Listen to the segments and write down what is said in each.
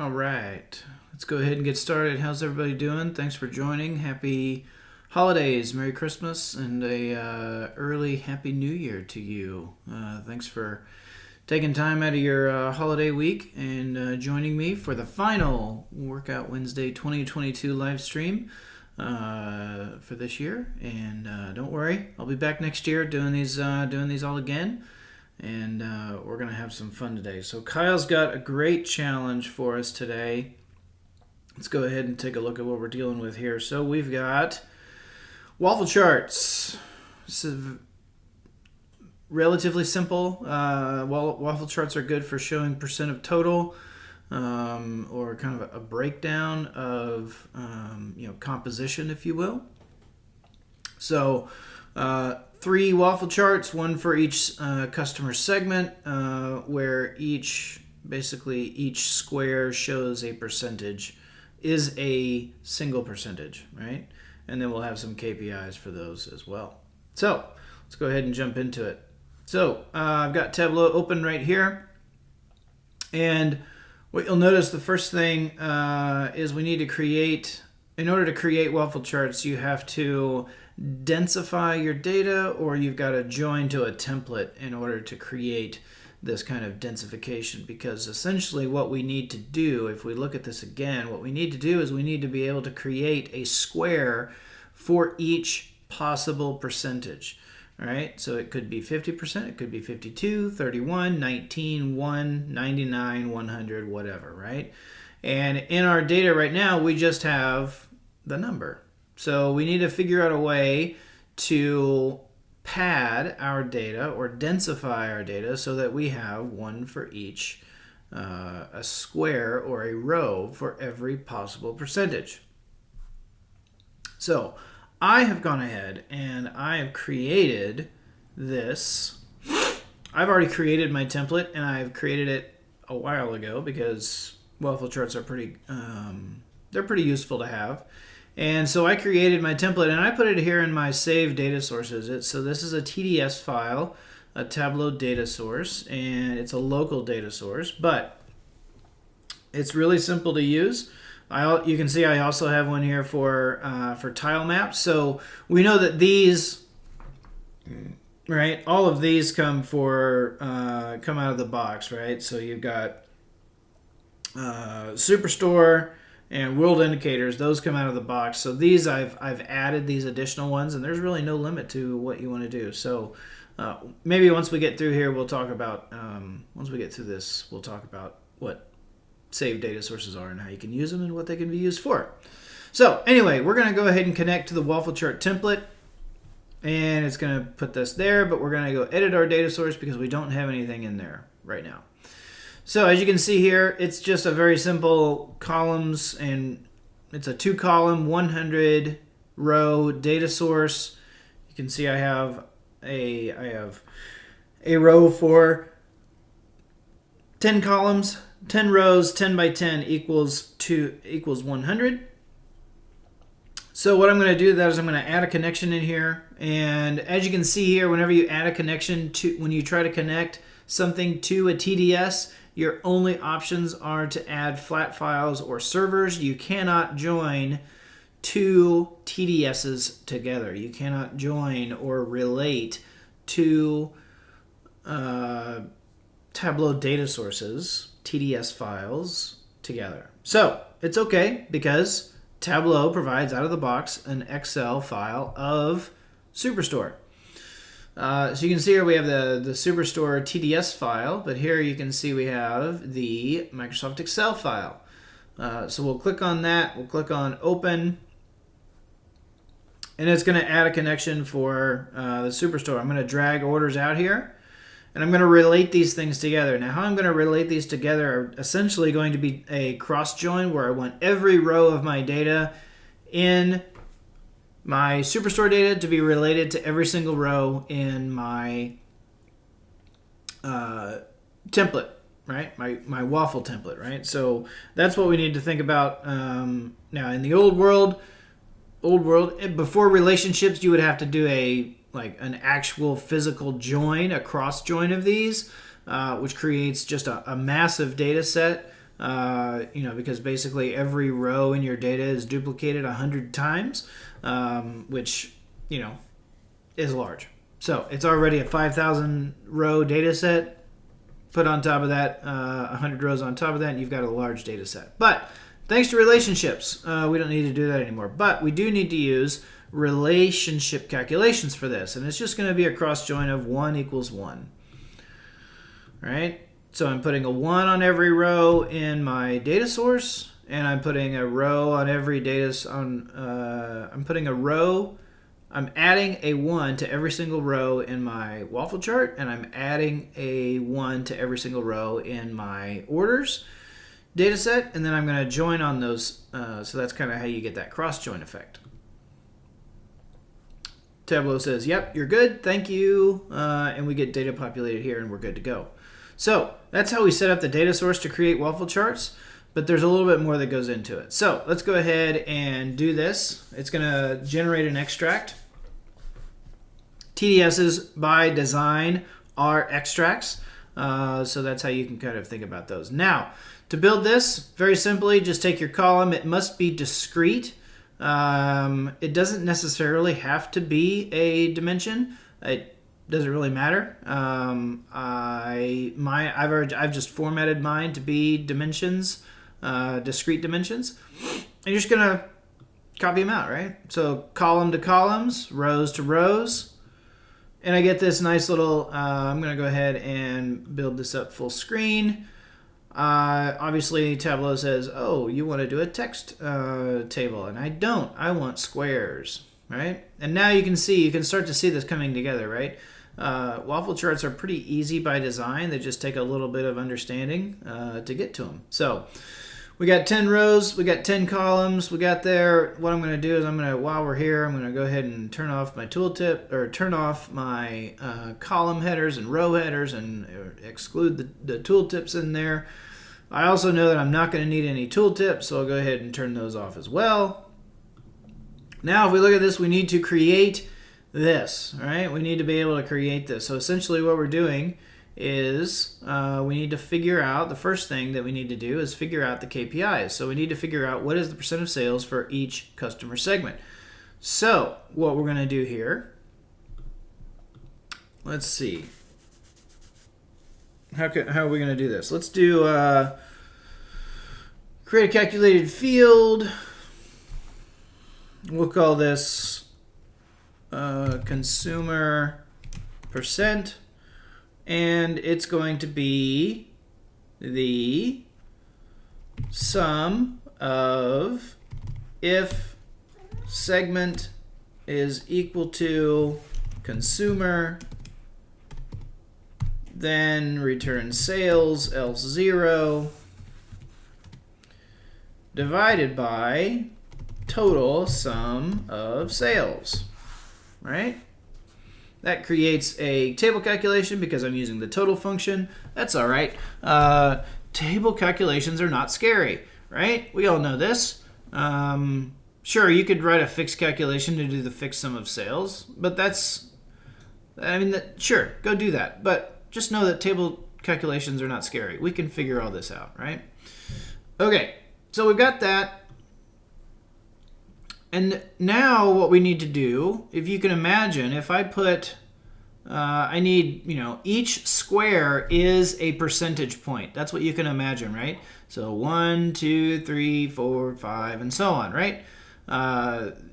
All right, let's go ahead and get started. How's everybody doing? Thanks for joining. Happy holidays, Merry Christmas, and a early Happy New Year to you. Thanks for taking time out of your holiday week and joining me for the final Workout Wednesday 2022 live stream for this year. And don't worry, I'll be back next year doing these all again. And we're going to have some fun today. So Kyle's got a great challenge for us today. Let's go ahead and take a look at what we're dealing with here. So we've got waffle charts. This is relatively simple. Waffle charts are good for showing percent of total or kind of a breakdown of composition, if you will. So 3 waffle charts, one for each customer segment, where each square shows a percentage, is a single percentage, right? And then we'll have some KPIs for those as well. So let's go ahead and jump into it. So I've got Tableau open right here. And what you'll notice, the first thing is we need to create, in order to create waffle charts, you have to densify your data, or you've got to join to a template in order to create this kind of densification. Because essentially what we need to do, if we look at this again, what we need to do is we need to be able to create a square for each possible percentage. All right, so it could be 50%, it could be 52, 31, 19, 1, 99, 100, whatever, right? And in our data right now, we just have the number. So we need to figure out a way to pad our data or densify our data so that we have one for each, a square or a row for every possible percentage. So I have gone ahead and I have created this. I've already created my template, and I've created it a while ago because waffle charts are they're pretty useful to have. And so I created my template, and I put it here in my save data sources. So this is a TDS file, a Tableau data source, and it's a local data source, but it's really simple to use. You can see I also have one here for tile maps. So we know that these, right, all of these come out of the box, right? So you've got Superstore and world indicators, those come out of the box. So these I've added these additional ones, and there's really no limit to what you want to do. So maybe once we get through here, we'll talk about what saved data sources are and how you can use them and what they can be used for. So anyway, we're going to go ahead and connect to the waffle chart template, and it's going to put this there, but we're going to go edit our data source because we don't have anything in there right now. So as you can see here, it's just a very simple columns, and it's a 2-column, 100 row data source. You can see I have a row for 10 columns, 10 rows, 10 by 10 equals 100. So what I'm going to do is I'm going to add a connection in here, and as you can see here, whenever you add a connection when you try to connect something to a TDS, your only options are to add flat files or servers. You cannot join 2 TDSs together. You cannot join or relate 2 Tableau data sources, TDS files, together. So it's okay because Tableau provides out of the box an Excel file of Superstore. So you can see here we have the Superstore TDS file, but here you can see we have the Microsoft Excel file. So we'll click on that, we'll click on open, and it's going to add a connection for the Superstore. I'm going to drag orders out here, and I'm going to relate these things together. Now how I'm going to relate these together are essentially going to be a cross join where I want every row of my data in my Superstore data to be related to every single row in my template, right? My waffle template, right? So that's what we need to think about. Now in the old world, before relationships, you would have to do an actual physical join, a cross join of these, which creates just a massive data set. because basically every row in your data is duplicated 100 times, which, is large. So it's already a 5,000 row data set. Put on top of that 100 rows on top of that, and you've got a large data set. But thanks to relationships, we don't need to do that anymore. But we do need to use relationship calculations for this, and it's just going to be a cross join of 1 equals 1. Right? So I'm putting a 1 on every row in my data source, and I'm putting a row on every I'm adding a 1 to every single row in my waffle chart, and I'm adding a 1 to every single row in my orders data set, and then I'm going to join on those. So that's kind of how you get that cross-join effect. Tableau says, yep, you're good, thank you, and we get data populated here, and we're good to go. So that's how we set up the data source to create waffle charts. But there's a little bit more that goes into it. So let's go ahead and do this. It's going to generate an extract. TDSs by design are extracts. So that's how you can kind of think about those. Now, to build this, very simply, just take your column. It must be discrete. It doesn't necessarily have to be a dimension. It doesn't really matter. I've just formatted mine to be dimensions. Discrete dimensions, and you're just gonna copy them out, right? So column to columns, rows to rows, and I get this nice little, I'm gonna go ahead and build this up full screen. Obviously Tableau says, oh, you want to do a text table, and I don't. I want squares, right? And now you can start to see this coming together, right? Waffle charts are pretty easy by design. They just take a little bit of understanding to get to them. So we got 10 rows, we got 10 columns, we got there. What I'm going to do is while we're here, I'm going to go ahead and turn off my tooltip, or turn off my column headers and row headers, and exclude the tooltips in there. I also know that I'm not going to need any tooltips, so I'll go ahead and turn those off as well. Now, if we look at this, we need to create this, right? We need to be able to create this. So essentially what we're doing is we need to figure out, the first thing that we need to do is figure out the KPIs. So we need to figure out what is the percent of sales for each customer segment. So what we're going to do here, let's see. How are we going to do this? Let's do create a calculated field. We'll call this consumer percent, and it's going to be the sum of if segment is equal to consumer, then return sales, else 0, divided by total sum of sales, right? That creates a table calculation because I'm using the total function. That's all right. Table calculations are not scary, right? We all know this. Sure, you could write a fixed calculation to do the fixed sum of sales, but sure, go do that. But just know that table calculations are not scary. We can figure all this out, right? Okay, so we've got that. And now what we need to do, if you can imagine, if I put, each square is a percentage point. That's what you can imagine, right? So 1, 2, 3, 4, 5, and so on, right?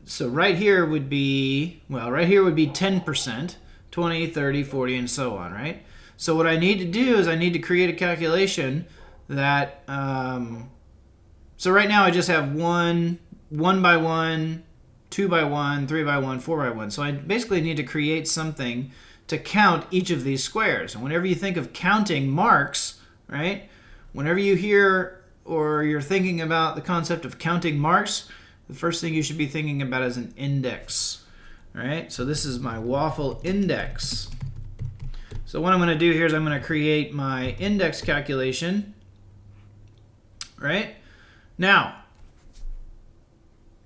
So right here would be 10%, 20, 30, 40, and so on, right? So what I need to do is I need to create a calculation that, so right now I just have 1 by 1, 2 by 1, 3 by 1, 4 by 1. So I basically need to create something to count each of these squares. And whenever you think of counting marks, right? Whenever you hear or you're thinking about the concept of counting marks, the first thing you should be thinking about is an index, right? So this is my waffle index. So what I'm going to do here is I'm going to create my index calculation, right? Now,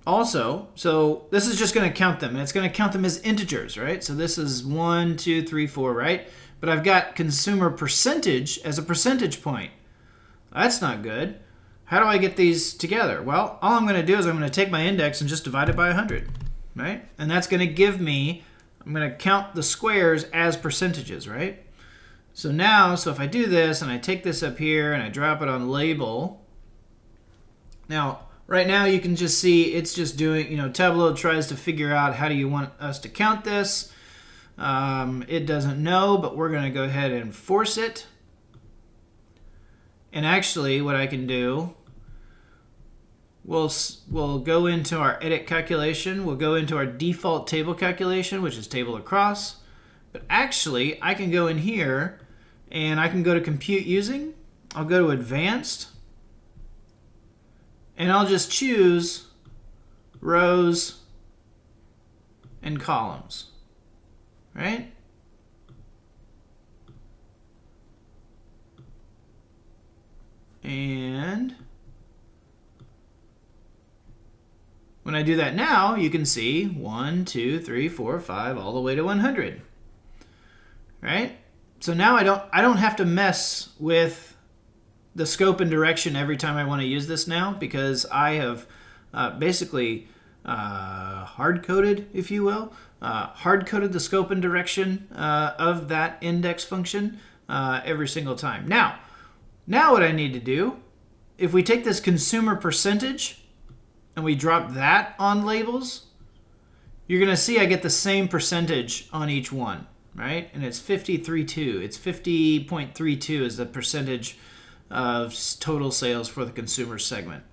also, so this is just going to count them, and it's going to count them as integers, right? So this is 1, 2, 3, 4, right? But I've got consumer percentage as a percentage point. That's not good. how do I get these together? Well, all I'm going to do is I'm going to take my index and just divide it by 100, right? And that's going to give me, I'm going to count the squares as percentages, right? So now, so if I do this and I take this up here and I drop it on label, now, right now you can just see it's just doing, Tableau tries to figure out how do you want us to count this. It doesn't know, but we're going to go ahead and force it. And actually, what I can do, we'll go into our edit calculation. We'll go into our default table calculation, which is table across. But actually, I can go in here and I can go to compute using. I'll go to advanced. And I'll just choose rows and columns, right? And when I do that now, you can see 1, 2, 3, 4, 5, all the way to 100, right? So now I don't have to mess with the scope and direction every time I want to use this now, because I have basically hard-coded, if you will, hard-coded the scope and direction of that index function every single time. Now what I need to do, if we take this consumer percentage and we drop that on labels, you're going to see I get the same percentage on each one, right? And it's 53.2. It's 50.32 is the percentage of total sales for the consumer segment.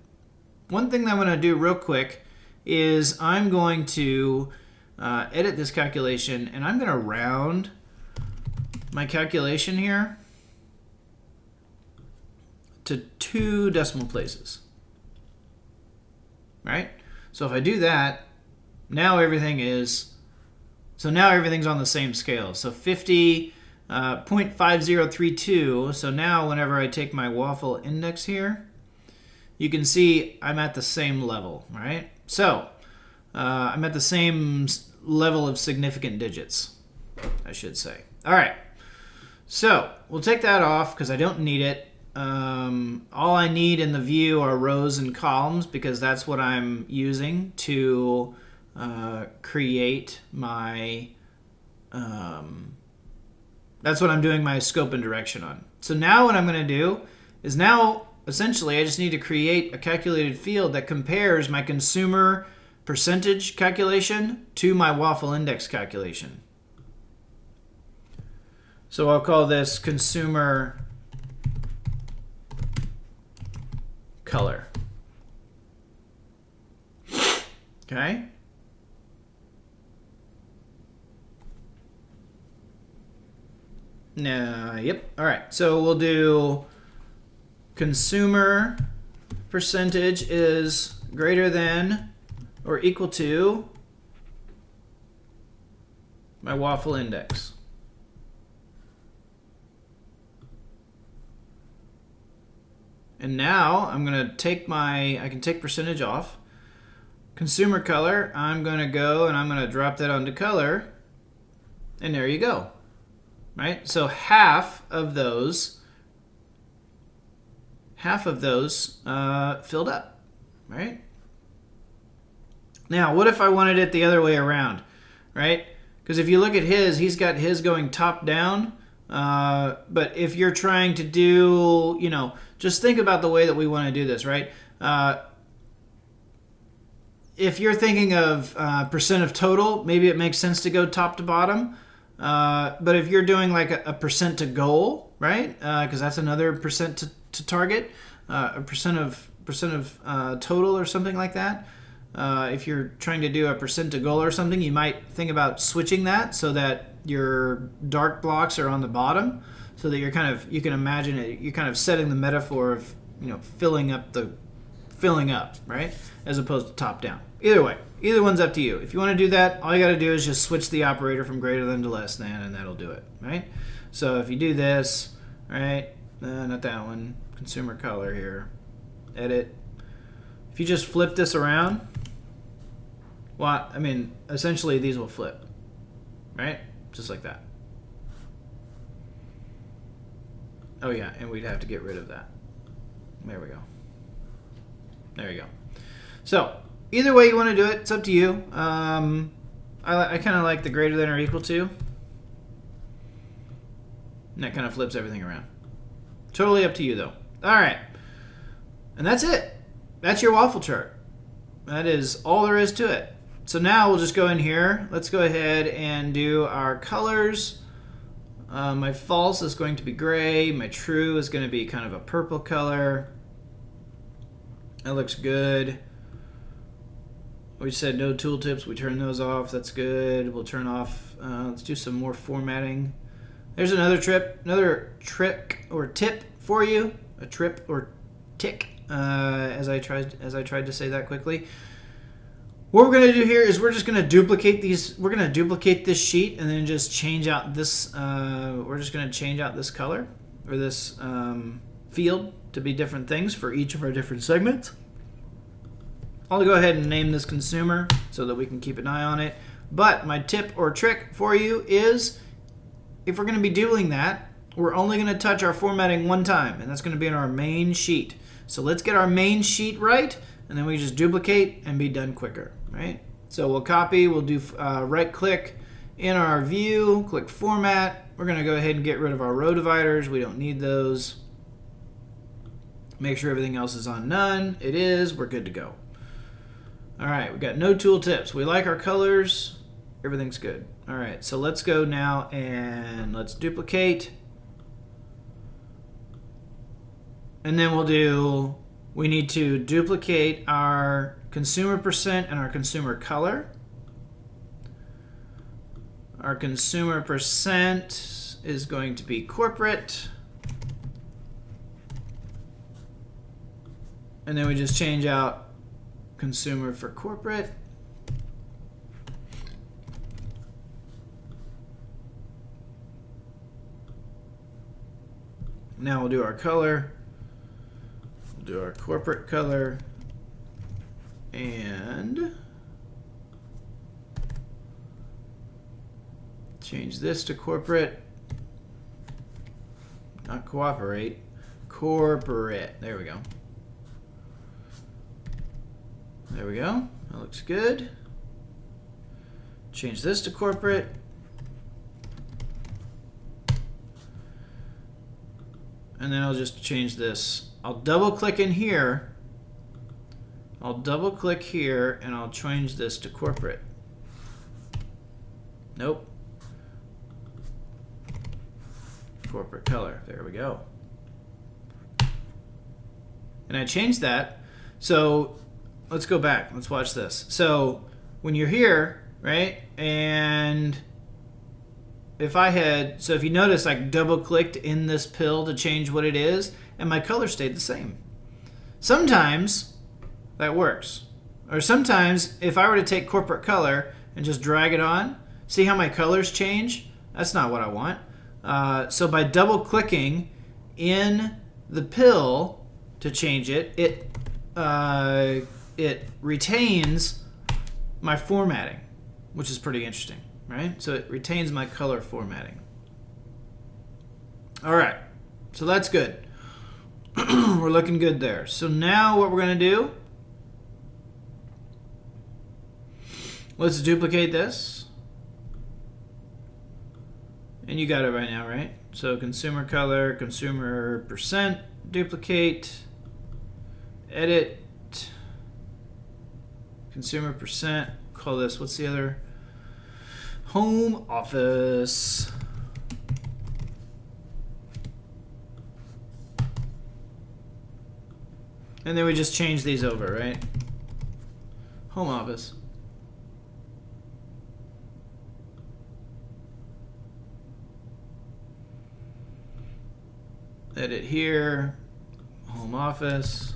One thing that I'm going to do real quick is I'm going to edit this calculation, and I'm going to round my calculation here to 2 decimal places, right? So if I do that, now everything's on the same scale. So 50.5032. So now whenever I take my waffle index here, you can see I'm at the same level, right? So I'm at the same level of significant digits, I should say. All right, so we'll take that off because I don't need it. All I need in the view are rows and columns, because that's what I'm using to create my, that's what I'm doing my scope and direction on. So now what I'm going to do is essentially I just need to create a calculated field that compares my consumer percentage calculation to my waffle index calculation. So I'll call this consumer color. Okay. Yep. All right. So we'll do consumer percentage is greater than or equal to my waffle index. And now I'm going to take I can take percentage off. Consumer color, I'm going to go and I'm going to drop that onto color. And there you go. Right? So half of those filled up. Right? Now, what if I wanted it the other way around? Right? Because if you look at he's got his going top down. But if you're trying to do, just think about the way that we want to do this, right? If you're thinking of percent of total, maybe it makes sense to go top to bottom. But if you're doing like a percent to goal, right? Because that's another percent to target, a percent of total or something like that. If you're trying to do a percent to goal or something, you might think about switching that so that your dark blocks are on the bottom, so that you can imagine it. You're kind of setting the metaphor of filling up, right, as opposed to top down. Either way, either one's up to you. If you want to do that, all you got to do is just switch the operator from greater than to less than, and that'll do it, right? So if you do this, right, not that one, consumer color here, edit. If you just flip this around, well, I mean, essentially these will flip, right? Just like that. Oh yeah, and we'd have to get rid of that. There we go. There you go. So either way you want to do it, it's up to you. I kind of like the greater than or equal to. And that kind of flips everything around. Totally up to you though. All right. And that's it. That's your waffle chart. That is all there is to it. So now we'll just go in here. Let's go ahead and do our colors. My false is going to be gray. My true is going to be kind of a purple color. That looks good. We said no tooltips. We turn those off. That's good. We'll turn off. Let's do some more formatting. There's another trick or tip for you. A trip or tick, as I tried to say that quickly. What we're going to do here is we're just going to duplicate these. We're going to duplicate this sheet and then just change out this. We're just going to change out this color or this field to be different things for each of our different segments. I'll go ahead and name this consumer so that we can keep an eye on it. But my tip or trick for you is, if we're going to be doing that, we're only going to touch our formatting one time, and that's going to be in our main sheet. So let's get our main sheet right, and then we just duplicate and be done quicker, right? So we'll copy, we'll do right click in our view, click format. We're going to go ahead and get rid of our row dividers. We don't need those. Make sure everything else is on none. It is. We're good to go. All right, we got no tooltips. We like our colors. Everything's good. All right, so let's go now and let's duplicate. And then we need to duplicate our consumer percent and our consumer color. Our consumer percent is going to be corporate. And then we just change out consumer for corporate. Now we'll do our color. We'll do our corporate color. And change this to corporate. Not cooperate. Corporate. There we go. There we go. That looks good. Change this to corporate. And then I'll just change this. I'll double click in here. I'll double click here and I'll change this to corporate. Nope. Corporate color. There we go. And I changed that. So let's go back. Let's watch this. So when you're here, right, and if you notice, I double clicked in this pill to change what it is, and my color stayed the same. Sometimes that works. Or sometimes if I were to take corporate color and just drag it on, see how my colors change? That's not what I want. So by double clicking in the pill to change it, it retains my formatting, which is pretty interesting, right? So it retains my color formatting. All right, so that's good. We're looking good there. So now what we're going to do, let's duplicate this. And you got it right now, right? So consumer color, consumer percent, duplicate, edit, consumer percent, call this, what's the other? Home office. And then we just change these over, right? Home office. Edit here, home office.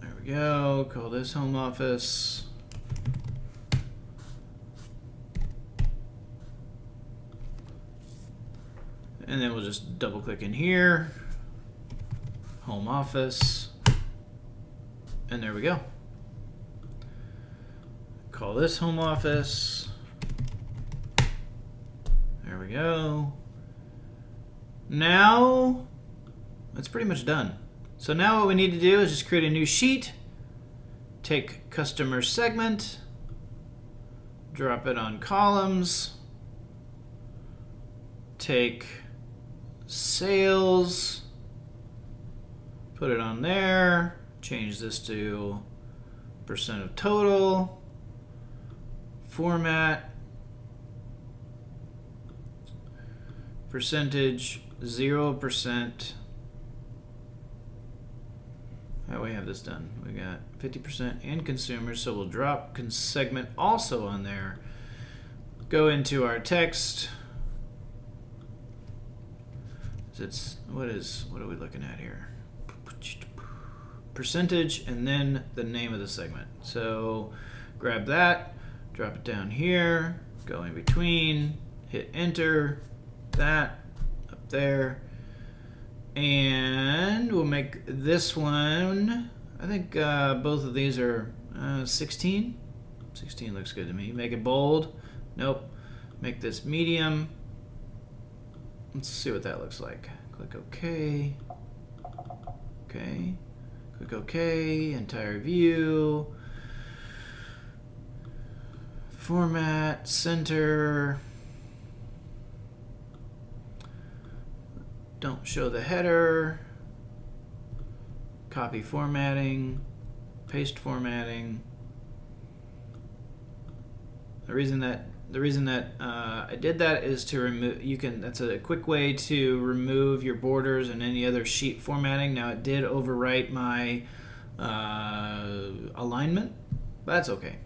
There we go, call this home office. And then we'll just double click in here, home office, and there we go. Call this home office. There we go. Now, It's pretty much done. So now what we need to do is just create a new sheet, take customer segment, drop it on columns, take sales, put it on there, change this to percent of total, format, percentage 0%. How do we have this done? We got 50% in consumers, so we'll drop segment also on there. Go into our text. What are we looking at here? Percentage and then the name of the segment. So grab that, drop it down here, go in between, hit enter, that up there, and we'll make this one, I think both of these are 16. 16 looks good to me. Make it bold. Nope. Make this medium. Let's see what that looks like. Click OK. OK. Click OK. Entire view. Format. Center. Don't show the header. Copy formatting. Paste formatting. The reason that I did that is to remove. That's a quick way to remove your borders and any other sheet formatting. Now it did overwrite my alignment, but that's okay.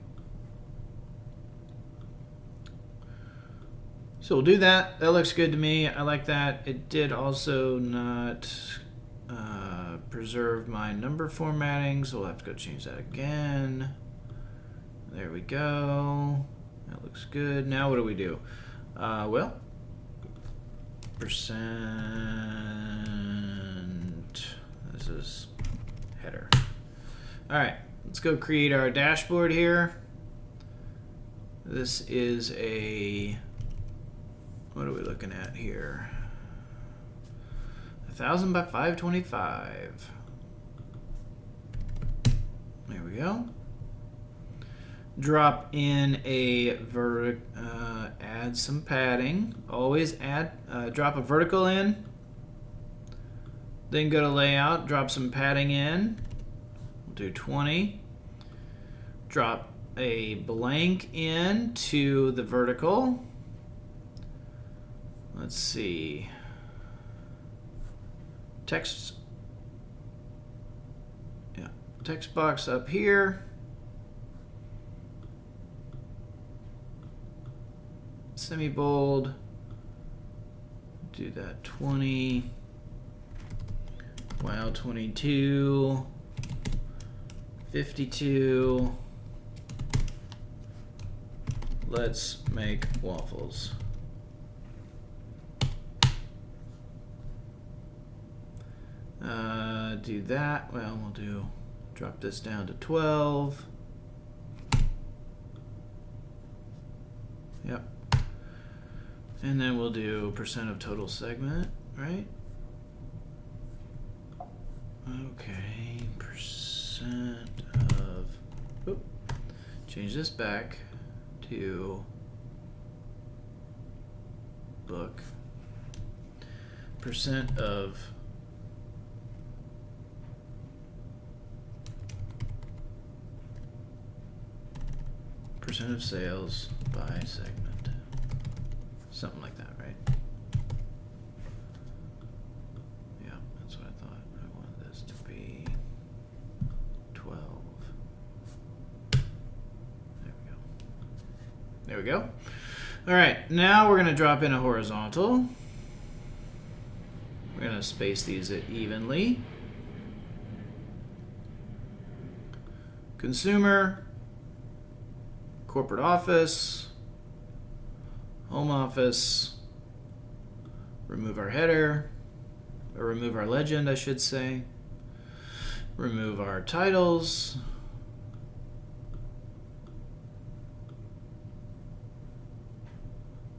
So we'll do that. That looks good to me. I like that. It did also not preserve my number formatting, so we'll have to go change that again. There we go. That looks good. Now what do we do? Well, percent. This is header. All right, let's go create our dashboard here. This is a, what are we looking at here? 1,000 by 525. There we go. Drop in a add some padding. Always add, drop a vertical in. Then go to layout, drop some padding in. We'll do 20. Drop a blank in to the vertical. Let's see. Text. Yeah, text box up here. Semi-bold, do that 20, wow 22, 52, let's make waffles. Do that, well we'll drop this down to 12. Yep. And then we'll do percent of total segment, right? Okay, percent of, whoop, change this back to book. Percent of sales by segment. Something like that, right? Yeah, that's what I thought. I wanted this to be 12. There we go. There we go. All right, now we're going to drop in a horizontal. We're going to space these evenly. Consumer, corporate office, home office, remove our header, or remove our legend, I should say. Remove our titles.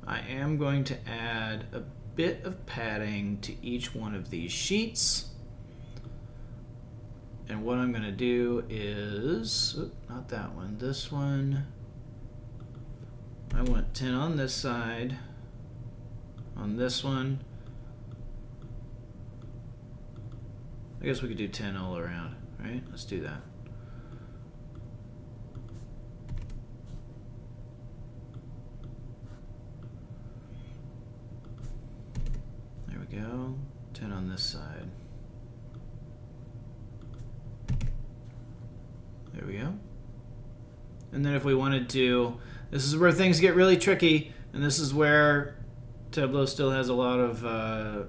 I am going to add a bit of padding to each one of these sheets. And what I'm going to do is, not that one, this one. I want 10 on this side. On this one, I guess we could do 10 all around, right? Let's do that. There we go. 10 on this side. There we go. And then if we wanted to, this is where things get really tricky, and this is where Tableau still has a lot of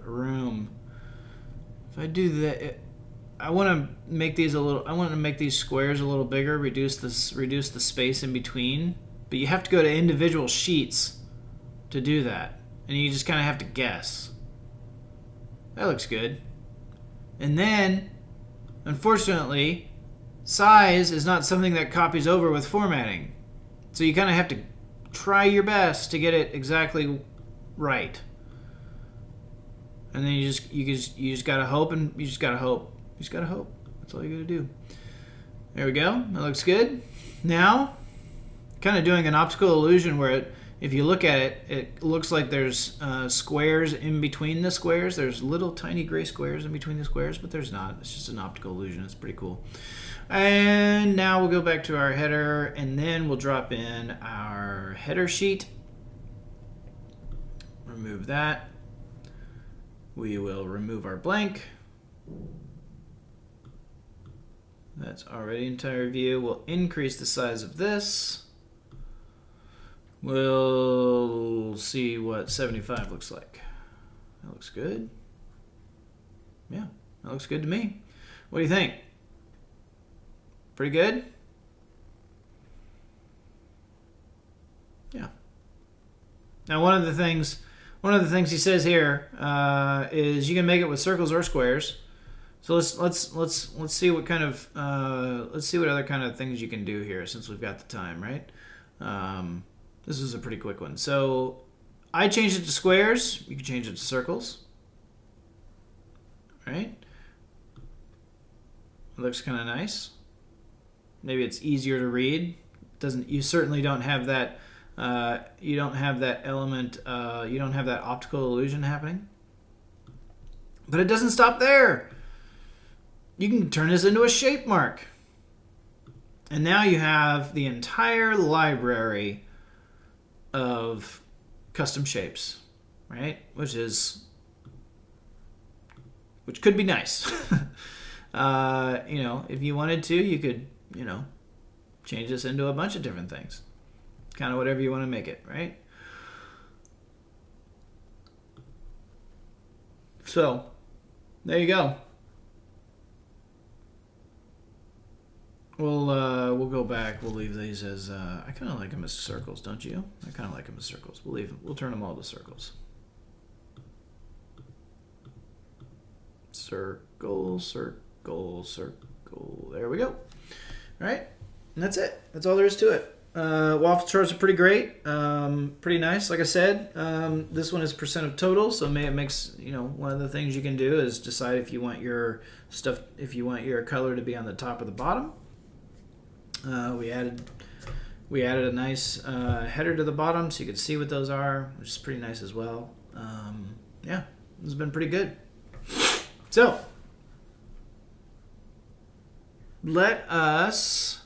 room. If I do that, I want to make these a little. I want to make these squares a little bigger, reduce the space in between. But you have to go to individual sheets to do that, and you just kind of have to guess. That looks good. And then, unfortunately, size is not something that copies over with formatting. So you kind of have to try your best to get it exactly right. And then you just gotta hope, and you just gotta hope. You just gotta hope. That's all you gotta do. There we go. That looks good. Now, kind of doing an optical illusion where if you look at it, it looks like there's squares in between the squares. There's little tiny gray squares in between the squares, but there's not. It's just an optical illusion. It's pretty cool. And now we'll go back to our header, and then we'll drop in our header sheet. Remove that. We will remove our blank. That's already entire view. We'll increase the size of this. We'll see what 75 looks like. That looks good. Yeah, that looks good to me. What do you think? Pretty good? Yeah. Now one of the things he says here is you can make it with circles or squares. So let's see what kind of let's see what other kind of things you can do here since we've got the time, right? This is a pretty quick one. So I changed it to squares. You can change it to circles. Right? It looks kind of nice. Maybe it's easier to read. You certainly don't have that. You don't have that element. You don't have that optical illusion happening. But it doesn't stop there. You can turn this into a shape mark. And now you have the entire library of custom shapes, right? Which could be nice. If you wanted to, you could, change this into a bunch of different things. Kind of whatever you want to make it, right? So, there you go. We'll go back. We'll leave these as I kind of like them as circles, don't you? I kind of like them as circles. We'll turn them all to circles. Circle, circle, circle. There we go. All right, and that's it. That's all there is to it. Waffle charts are pretty great, pretty nice. Like I said, this one is percent of total, so it makes one of the things you can do is decide if you want your color to be on the top or the bottom. We added a nice header to the bottom so you could see what those are, which is pretty nice as well. Yeah, this has been pretty good. So let us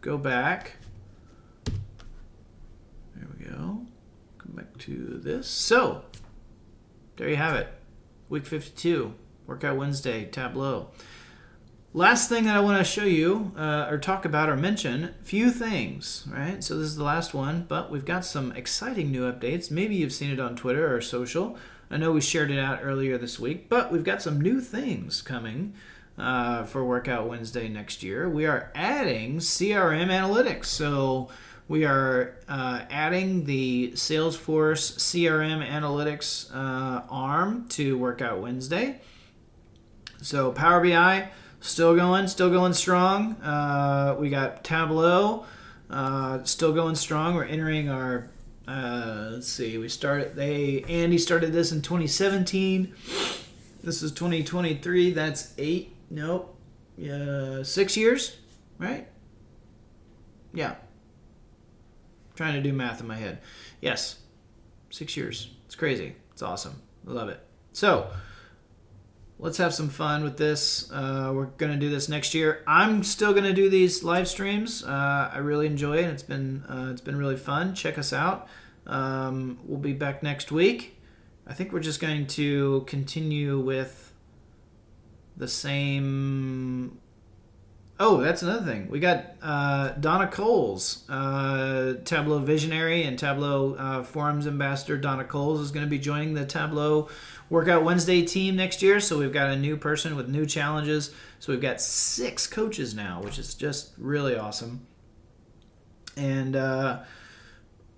go back. There we go. Come back to this. So there you have it. Week 52, Workout Wednesday, Tableau. Last thing that I want to show you or talk about or mention, few things, right? So this is the last one, but we've got some exciting new updates. Maybe you've seen it on Twitter or social. I know we shared it out earlier this week, but we've got some new things coming for Workout Wednesday next year. We are adding CRM analytics. So we are adding the Salesforce CRM analytics arm to Workout Wednesday. So Power BI, still going strong. We got Tableau, still going strong. We're entering our, let's see, Andy started this in 2017. This is 2023. That's Nope. 6 years, right? Yeah. Trying to do math in my head. Yes. 6 years. It's crazy. It's awesome. I love it. So, let's have some fun with this. We're going to do this next year. I'm still going to do these live streams. I really enjoy it. It's been really fun. Check us out. We'll be back next week. I think we're just going to continue with the same. Oh, that's another thing. We got Donna Coles, Tableau Visionary and Tableau Forums Ambassador. Donna Coles is going to be joining the Tableau Workout Wednesday team next year. So we've got a new person with new challenges. So we've got 6 coaches now, which is just really awesome. And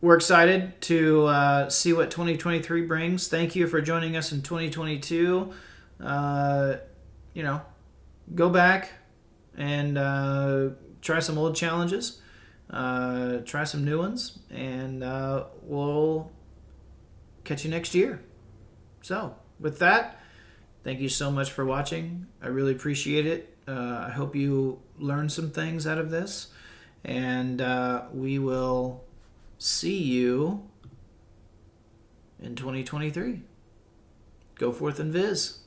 we're excited to see what 2023 brings. Thank you for joining us in 2022. Go back and try some old challenges, try some new ones, and we'll catch you next year. So, with that, thank you so much for watching. I really appreciate it. I hope you learned some things out of this, and we will see you in 2023. Go forth and viz.